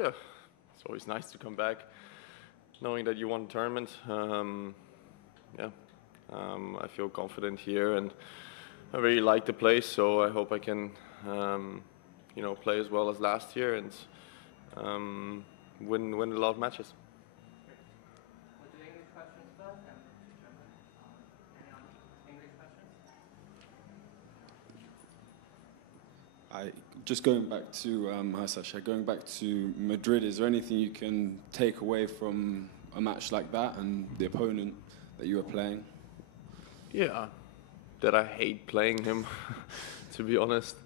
Yeah, it's always nice to come back, knowing that you won the tournament. I feel confident here, and I really like the place. So I hope I can, play as well as last year and win a lot of matches. We'll do English questions first, and German. Any English questions? Just going back to hi Sasha, going back to Madrid, is there anything you can take away from a match like that and the opponent that you were playing? Yeah, that I hate playing him, to be honest.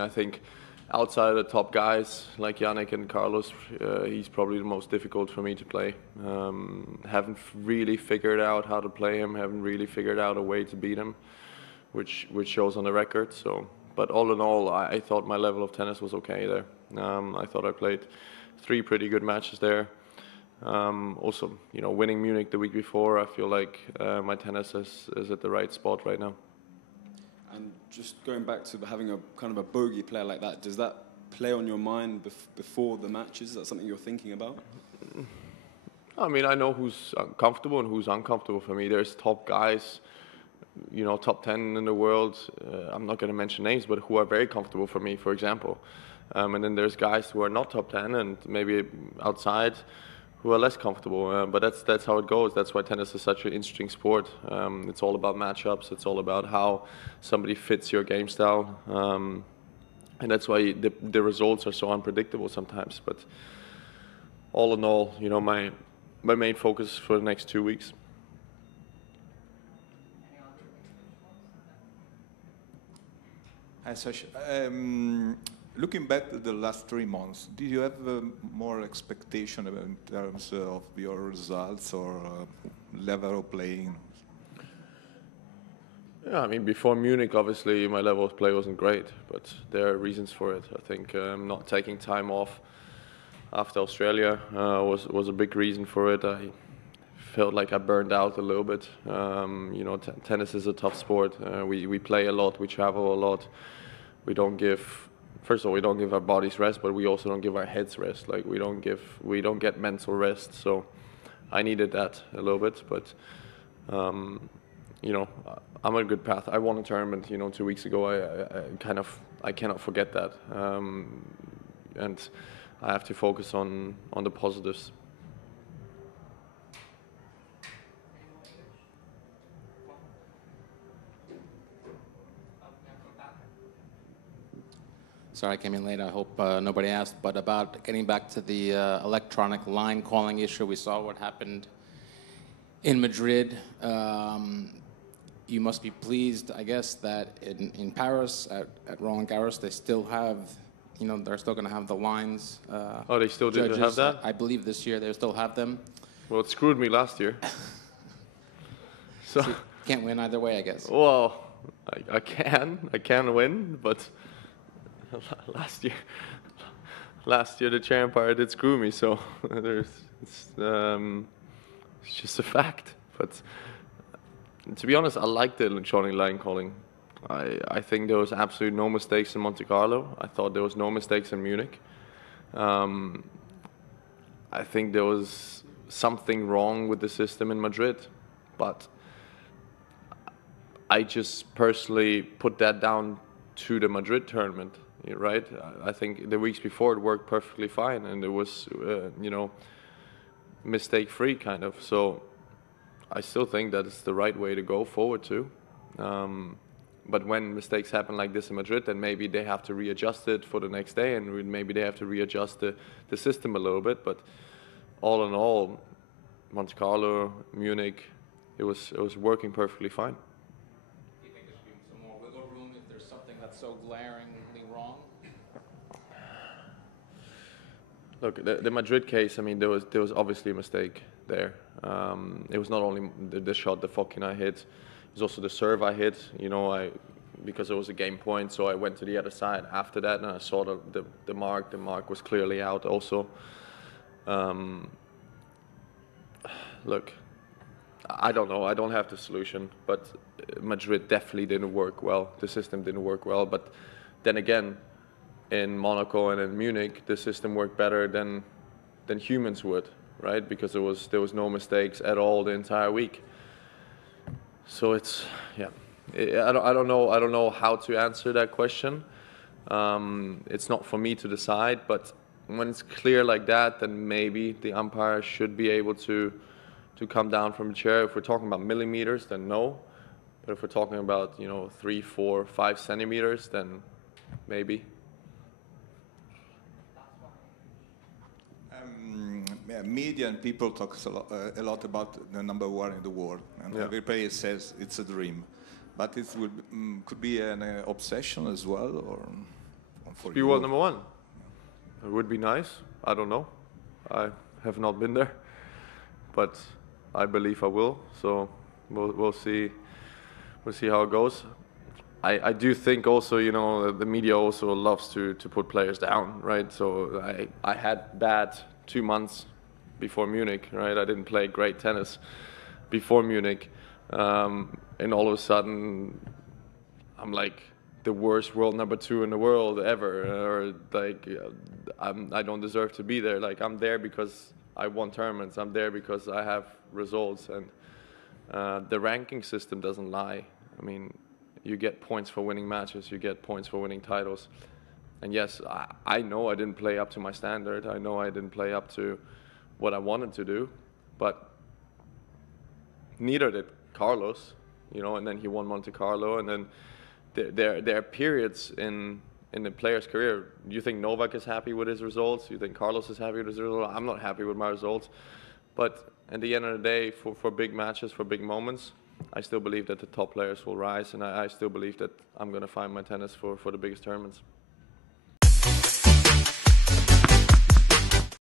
I think outside of the top guys like Yannick and Carlos, he's probably the most difficult for me to play. Haven't really figured out how to play him, haven't really figured out a way to beat him, which shows on the record. So, but all in all, I thought my level of tennis was okay there. I thought I played 3 pretty good matches there. Also, winning Munich the week before, I feel like my tennis is at the right spot right now. And just going back to having a kind of a bogey player like that, does that play on your mind before the matches? Is that something you're thinking about? I mean, I know who's comfortable and who's uncomfortable for me. There's top guys, top 10 in the world. I'm not going to mention names, but who are very comfortable for me, for example. And then there's guys who are not top 10 and maybe outside who are less comfortable. But that's how it goes. That's why tennis is such an interesting sport. It's all about matchups. It's all about how somebody fits your game style. And that's why the results are so unpredictable sometimes. But all in all, my main focus for the next 2 weeks. Hi, Sasha. Looking back at the last 3 months, do you have more expectation in terms of your results or level of playing? Yeah, I mean, before Munich, obviously, my level of play wasn't great, but there are reasons for it. I think not taking time off after Australia was a big reason for it. I felt like I burned out a little bit. Tennis is a tough sport. We play a lot, we travel a lot. First of all, we don't give our bodies rest, but we also don't give our heads rest. Like we don't get mental rest. So I needed that a little bit, but I'm on a good path. I won a tournament, 2 weeks ago. I cannot forget that, and I have to focus on the positives. Sorry, I came in late. I hope nobody asked. But about getting back to the electronic line calling issue, we saw what happened in Madrid. You must be pleased, I guess, that in Paris, at Roland Garros, they still have, they're still going to have the lines. They still do have that? I believe this year they still have them. Well, it screwed me last year. So you can't win either way, I guess. Well, I can win, but last year the chair umpire did screw me, so it's just a fact. But to be honest, I like the electronic line calling. I think there was absolutely no mistakes in Monte Carlo. I thought there was no mistakes in Munich. I think there was something wrong with the system in Madrid, but I just personally put that down to the Madrid tournament. Right? I think the weeks before it worked perfectly fine, and it was, mistake-free kind of. So I still think that it's the right way to go forward too. But when mistakes happen like this in Madrid, then maybe they have to readjust it for the next day, and maybe they have to readjust the system a little bit. But all in all, Monte Carlo, Munich, it was working perfectly fine. Do you think there should be some more wiggle room if there's something that's so glaringly wrong? Look, the Madrid case, I mean, there was obviously a mistake there. It was not only the shot that Fokina hit, it was also the serve I hit. Because it was a game point, so I went to the other side after that, and I saw the mark. The mark was clearly out also. Look, I don't know. I don't have the solution, but Madrid definitely didn't work well. The system didn't work well. But then again, in Monaco and in Munich, the system worked better than humans would, right? Because there was no mistakes at all the entire week. So it's, yeah, I don't know how to answer that question. It's not for me to decide, but when it's clear like that, then maybe the umpire should be able to come down from the chair. If we're talking about millimeters, then no. But if we're talking about, you know, 3, 4, 5 centimeters, then maybe. Yeah, media and people talk a lot about the number one in the world, and Yeah. every player says it's a dream, but it could be an obsession as well, or for Be you. world number one. It would be nice. I don't know. I have not been there, but I believe I will. So we'll see. We'll see how it goes. I do think also, you know, the media also loves to put players down, right? So I had bad 2 months before Munich, right? I didn't play great tennis before Munich, and all of a sudden I'm like the worst world number 2 in the world ever, or like I don't deserve to be there. Like, I'm there because I won tournaments. I'm there because I have results, and the ranking system doesn't lie. I mean, you get points for winning matches, you get points for winning titles. And yes, I know I didn't play up to my standard. I know I didn't play up to what I wanted to do, but neither did Carlos, you know, and then he won Monte Carlo, and then there are periods in the player's career. You think Novak is happy with his results? You think Carlos is happy with his results? I'm not happy with my results. But at the end of the day, for big matches, for big moments, I still believe that the top players will rise, and I still believe that I'm going to find my tennis for the biggest tournaments.